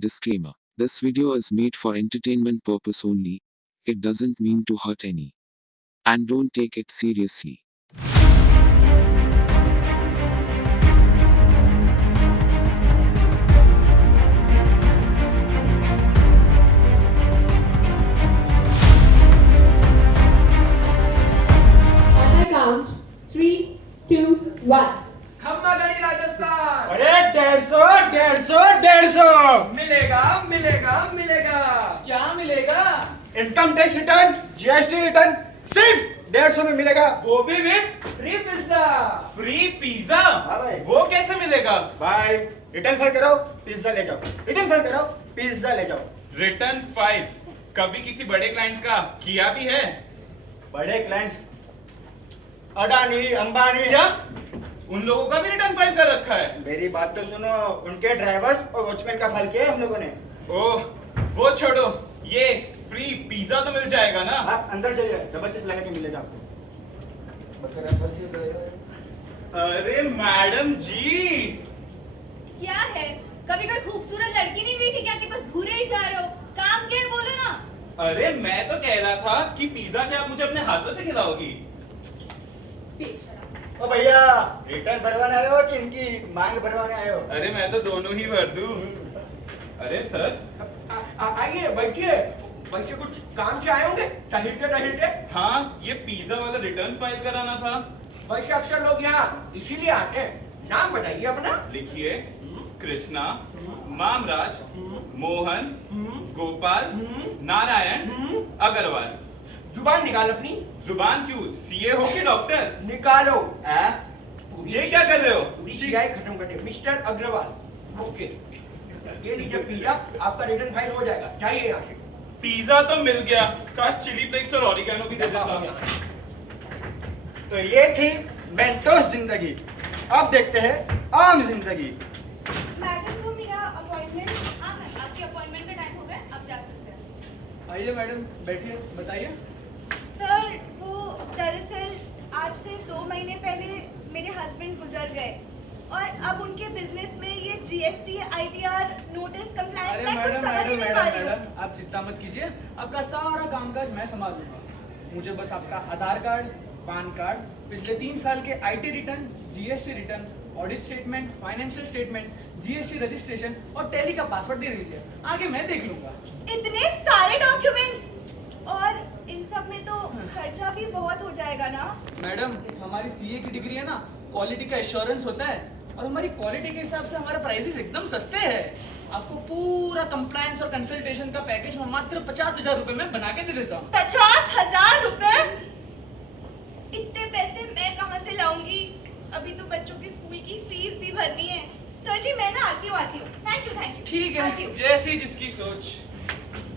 Disclaimer. This video is made for entertainment purpose only. It doesn't mean to hurt any. And don't take it seriously. On my count, 3, 2, 1. खम्मा गली राजस्थान अरे 150 मिलेगा मिलेगा मिलेगा क्या मिलेगा? Income tax return, GST return सिर्फ 150 में मिलेगा। वो भी with free pizza. Free pizza? हाँ भाई। वो कैसे मिलेगा? भाई रिटर्न फाइल करो, पिज्जा ले जाओ। रिटर्न फाइल करो, पिज्जा ले जाओ। रिटर्न फाइल कभी किसी बड़े क्लाइंट का किया भी है? बड़े क्लाइंट्स अडानी, अंबानी या उन लोगों का भी रिटर्न फाइल कर रखा है? मेरी बात तो सुनो, उनके ड्राइवर्स और वॉचमैन का फाइल किया है हम लोगों ने। ओह, वो छोड़ो, ये फ्री पिज्जा तो मिल जाएगा ना? आप अंदर जाइए, डबल चीज लगा के मिलेगा आपको। अरे मैडम जी, क्या है? कभी कोई खूबसूरत लड़की नहीं देखी क्या कि बस घूरे ही जा रहे हो? काम क्या है बोलो ना। अरे मैं तो कह रहा था कि पिज्जा क्या आप मुझे अपने हाथों से खिलाओगी? ओ भैया, रिटर्न भरवाने आए हो कि इनकी मांग भरवाने आए हो? अरे मैं तो दोनों ही भर दूं। अरे सर, आइए बैठिए। वैसे कुछ काम से आए होंगे? टहलते टहलते। हाँ, ये पिज्जा वाला रिटर्न फाइल कराना था। वैसे अक्सर लोग यहाँ इसीलिए आते हैं। नाम बताइए अपना। लिखिए, कृष्णा, मामराज, मोहन, गोपाल, नारायण, अग्रवाल। जुबान निकाल अपनी। जुबान क्यों? सीए हो कि डॉक्टर? निकालो। ये क्या कर रहे हो? पूरी शिकायत खत्म कर दे मिस्टर अग्रवाल। ओके, ये लीजिए पिज्जा, आपका रिटर्न फाइल हो जाएगा। जाइए यहाँ से। पिज्जा तो मिल गया, काश चिली फ्लेक्स और ऑरिगेनो भी दे देता। तो ये थी मेंटोस जिंदगी। अब देखते हैं आम जिंदगी। मैडम को मेरा अपॉइंटमेंट आपकी अपॉइंटमेंट का टाइम हो गया, आप जा सकते हैं। आइए मैडम, बैठिए, बताइए। सर वो दरअसल आज से 2 महीने पहले मेरे हस्बैंड गुजर गए और अब उनके बिजनेस में ये जीएसटी, आईटीआर, नोटिस, कंप्लायंस अरे मैं कुछ मैडम समझ ही मैडम नहीं पा मैडम रही हूँ। मैडम आप चिंता मत कीजिए, आपका सारा कामकाज मैं संभाल लूंगा। मुझे बस आपका आधार कार्ड, पान कार्ड, पिछले 3 साल के IT return, GST return, audit statement, financial statement, GST registration और टैली का पासवर्ड दे दीजिए, आगे मैं देख लूंगा। इतने सारे डॉक्यूमेंट्स और इन सब में तो खर्चा भी बहुत हो जाएगा ना। मैडम हमारी सीए की डिग्री है ना, क्वालिटी का एश्योरेंस होता है और हमारी क्वालिटी के हिसाब से हमारे प्राइसेस एकदम सस्ते हैं। आपको पूरा कंप्लायंस और कंसल्टेशन का पैकेज मैं मात्र 50,000 रुपए में बना के दे देता हूँ। 50,000 रुपए? इतने पैसे मैं कहाँ से लाऊंगी? अभी तो बच्चों की स्कूल की फीस भी भरनी है। सर जी मैं ना आती हूँ। Thank you. ठीक आती है, हूँ। जैसी जिसकी सोच।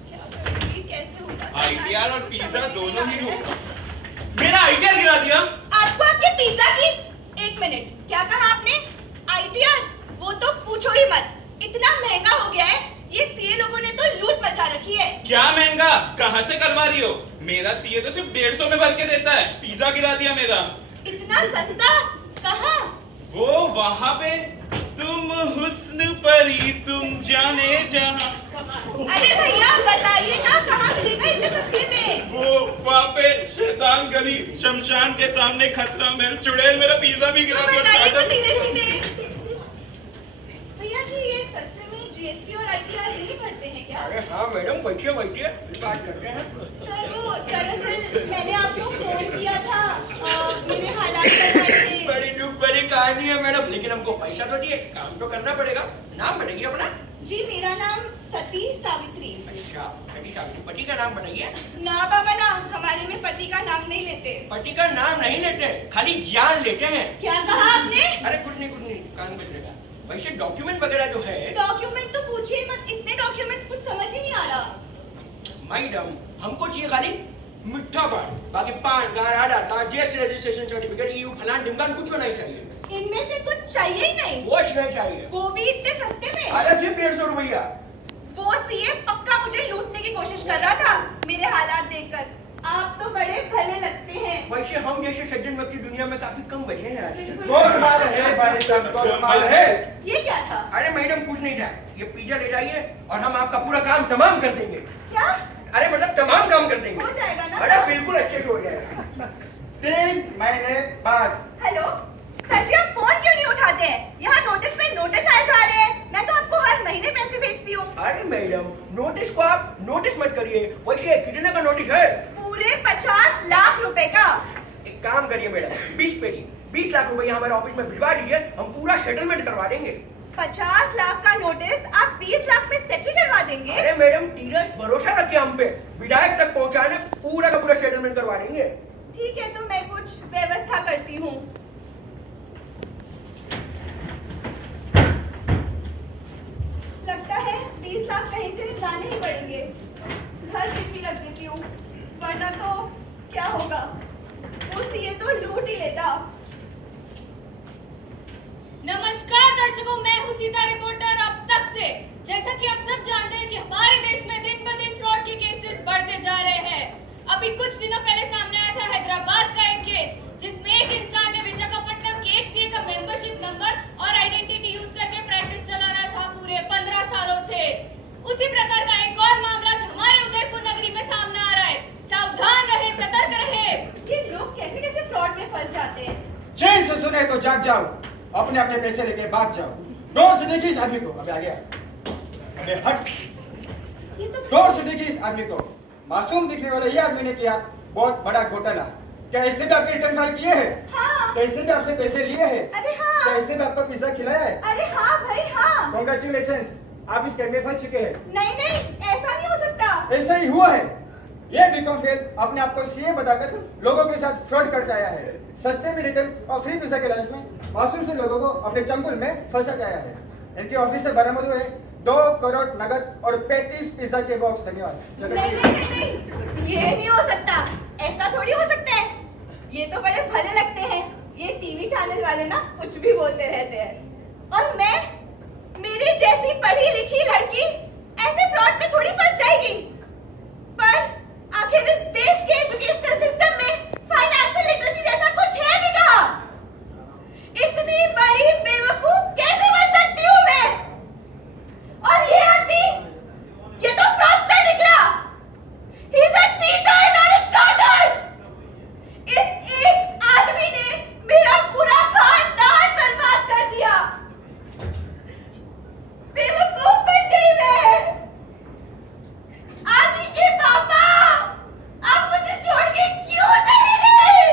क्या करूँगी, कैसे होगा? आईटीआर और पिज्जा समझ नहीं दोनों आ ही रहा है। हो। मेरा आईटीआर गिरा दिया। आपको आपके पिज्जा की? एक मिनट, क्या कहा आपने? आईटीआर? वो तो पूछो ही मत, इतना महंगा हो गया है। ये सीए लोगों ने तो लूट मचा रखी है। क्या महंगा? कहाँ से करवा रही हो? मेरा सीए तो सिर्फ 150 में भर के देता है, पिज्जा गिरा दिया मेरा। इतना सस्ता? कहाँ? वो वहाँ पे, तुम हुस्न परी तुम जाने जहाँ। अरे भैया बताइए ना, कहाँ मिलेगा इतने सस्ते में? वो वहाँ पे शैतान गली, शमशान के सामने खतरा महल, चुड़ैल मेरा पिज्जा भी गिरा तो दिया। बताइए तो सीधे। भैया जी ये सस्ते में जीएसटी और आईटीआर नहीं भरते हैं क्या? अरे हाँ मैडम, बैठिए बैठिए, बात करते हैं। सर वो दरअसल मैंने आपको फोन किया था मेरे हालात बताने से। बड़ी दुख बड़ी कहानी है मैडम, लेकिन हमको पैसा तो चाहिए, काम तो करना पड़ेगा। नाम बताइए अपना। जी मेरा नाम सती सावित्री। अच्छा, पति का नाम बताइए। ना बाबा ना, हमारे में पति का नाम नहीं लेते। पति का नाम नहीं लेते, खाली जान लेते हैं। क्या कहा आपने? अरे कुछ नहीं, कान बज लेगा। वैसे डॉक्यूमेंट वगैरह जो है। डॉक्यूमेंट तो पूछिए मत, इतने डॉक्यूमेंट्स कुछ समझ ही नहीं आ रहा। मैडम हमको चाहिए खाली मिठ्ठा पान, बाकी PAN card, Aadhaar card, GST registration certificate, ईयू फलान ढिमकान कुछ नहीं चाहिए। इनमें से कुछ चाहिए ही नहीं। कुछ नहीं चाहिए। वो भी इतने सस्ते में? अरे सिर्फ 150 रुपया। वो सीए पक्का मुझे लूटने की कोशिश कर रहा था मेरे हालात देखकर। आप तो बड़े भले लगते हैं। वैसे हम जैसे सज्जन व्यक्ति दुनिया में काफी कम बचे हैं आज। बिल्कुल। गोलमाल है भाई साहब, गोलमाल है। ये क्या था? अरे मैडम कुछ नहीं था, ये पिज्जा ले जाइए और हम आपका पूरा काम तमाम कर देंगे। क्या? अरे मतलब तमाम काम कर देंगे। हो जाएगा ना? अरे बिल्कुल अच्छे से हो जाएगा। 3 महीने बाद। हेलो सर जी, आप फोन क्यों नहीं उठाते हैं? यहाँ नोटिस पे नोटिस आए जा रहे हैं। मैं तो आपको हर महीने पैसे भेजती हूँ। अरे मैडम नोटिस को आप नोटिस मत करिए, वैसे कितने का नोटिस है? पूरे 50 लाख रुपए का। एक काम करिए मैडम, 20 लाख रुपए हमारे ऑफिस में भिजवा दीजिए, हम पूरा सेटलमेंट करवा देंगे। 50 लाख का नोटिस आप 20 लाख में सेटल करवा देंगे? अरे मैडम धीरज भरोसा रखिए हम पे, विधायक तक पहुंचाने पूरा का पूरा सेटलमेंट करवा देंगे। ठीक है, तो मैं कुछ व्यवस्था करती हूँ। लगता है 20 लाख कहीं से लाने ही पड़ेंगे। घर गिरवी रख देती हूँ, वरना तो क्या होगा, वो सीए तो लूट ही लेता। नमस्कार दर्शकों, मैं हूं सीता रिपोर्टर अब तक से। जैसा कि आप सब जानते हैं कि हमारे देश में दिन ब दिन फ्रॉड के केसेस बढ़ते जा रहे हैं। अभी कुछ दिनों पहले सामने आया था हैदराबाद का एक केस, जिसमें एक इंसान ने विशाखापट्टनम के एक सीए का मेंबरशिप नंबर और आइडेंटिटी यूज करके प्रैक्टिस चला रहा था पूरे 15 सालों से। उसी प्रकार का एक और मामला हमारे उदयपुर नगरी में सामने आ रहा है। सावधान रहे, सतर्क रहे। ये लोग कैसे कैसे फ्रॉड में फंस जाते हैं। चैन से सुने तो जाग जाओ, अपने अपने पैसे लेके भाग जाओ। गौर से देखिए इस आदमी को। अबे आ गया, अबे हट। ये तो गौर से देखिए इस आदमी को। मासूम दिखने वाला ये आदमी ने किया बहुत बड़ा घोटाला। क्या इसने भी आपके रिटर्न फाइल किए हैं? हाँ। क्या इसने भी आपसे पैसे लिए हैं? अरे हाँ। क्या इसने भी आपको पिज्जा खिलाया है? अरे हाँ भाई हाँ। कॉन्ग्रेचुलेशंस, आप इस कैम में फंस चुके हैं। नहीं नहीं, ऐसा नहीं हो सकता। ऐसा ही हुआ है। ये बीकॉम फेल अपने आप को सीए बताकर लोगों के साथ फ्रॉड करता आया है। सस्ते में रिटर्न और फ्री पिज्जा के लंच में मासूम से लोगों को अपने चंगुल में फंसाता आया है। इनके ऑफिस से बरामद हुए 2 करोड़ नगद और 35 पिज्जा के बॉक्स। धन्यवाद। नहीं नहीं नहीं, ये नहीं हो सकता। ऐसा थोड़ी हो सकता है। ये तो बड़े भले लगते हैं। ये टीवी चैनल वाले ना कुछ भी बोलते रहते हैं। और मैं, मेरी जैसी पढ़ी लिखी लड़की ऐसे फ्रॉड में थोड़ी फंस जाएगी। पर आखिर इस देश के एजुकेशनल सिस्टम में फाइनेंशियल लिटरेसी जैसा कुछ है भी कहाँ? इतनी बड़ी बेवकूफ कैसे बन सकती हूँ मैं? और ये आदमी, ये तो फ्रॉडस्टर निकला। He is a cheater, not a charter. इस एक आदमी ने मेरा पूरा खानदान बर्बाद कर दिया। बेवकूफ बन गई मैं। आदि के पापा, आप मुझे छोड़ के क्यों चले गए?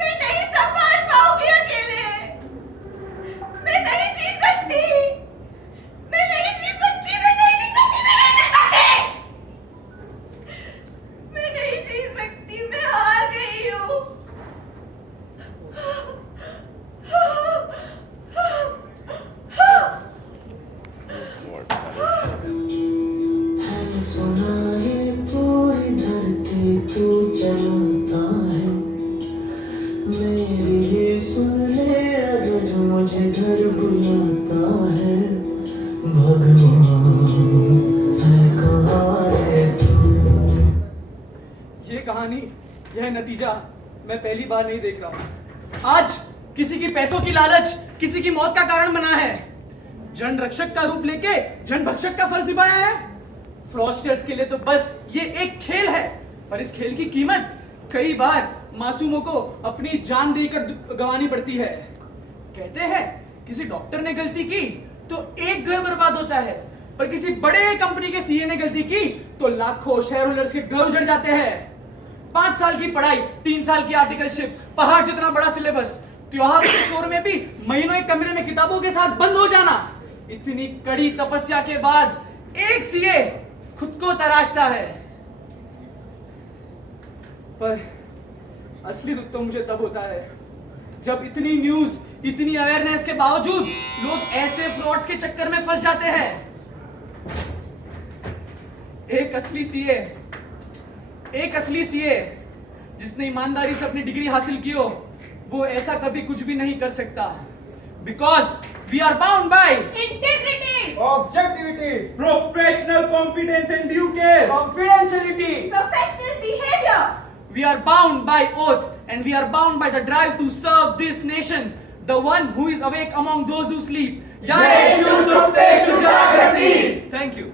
मैं नहीं संभाल पाऊंगी अकेले। मैं नहीं जी सकती। मैं नहीं जी सकती। मैं नहीं जी सकती। मैं नहीं जी सकती। मैं नहीं जी सकती। मैं हार गई हूँ। सुना ये पूरी धरती तू चलता है, मेरी ही सुन ले अगर जो मुझे घर बुलाता है। भगवान है कहाँ रे तू? ये कहानी, यह नतीजा मैं पहली बार नहीं देख रहा हूँ। आज किसी की पैसों की लालच किसी की मौत का कारण बना है। जन रक्षक का रूप लेके जन भक्षक का फर्ज निभाया है। फ्रॉडस्टर्स के लिए तो बस ये एक खेल है, पर इस खेल की कीमत कई बार मासूमों को अपनी जान देकर गंवानी पड़ती है। कहते हैं किसी डॉक्टर ने गलती की तो एक घर बर्बाद होता है, पर किसी बड़े कंपनी के सीए ने गलती की तो लाखों शेयर होल्डर्स के घर उजड़ जाते हैं। 5 साल की पढ़ाई, 3 साल की आर्टिकलशिप, पहाड़ जितना बड़ा सिलेबस, त्योहार के शोर में भी महीनों एक कमरे में किताबों के साथ बंद हो जाना। इतनी कड़ी तपस्या के बाद एक सीए खुद को तराशता है। पर असली दुख तो मुझे तब होता है जब इतनी न्यूज, इतनी अवेयरनेस के बावजूद लोग ऐसे फ्रॉड्स के चक्कर में फंस जाते हैं। एक असली सीए जिसने ईमानदारी से अपनी डिग्री हासिल की हो, वो ऐसा कभी कुछ भी नहीं कर सकता। Because we are bound by integrity, objectivity, professional competence and due care, confidentiality, professional behaviour, We are bound by oath and we are bound by the drive to serve this nation. The one who is awake among those who sleep. Yadeshu Supteshu Jagrati. Thank you.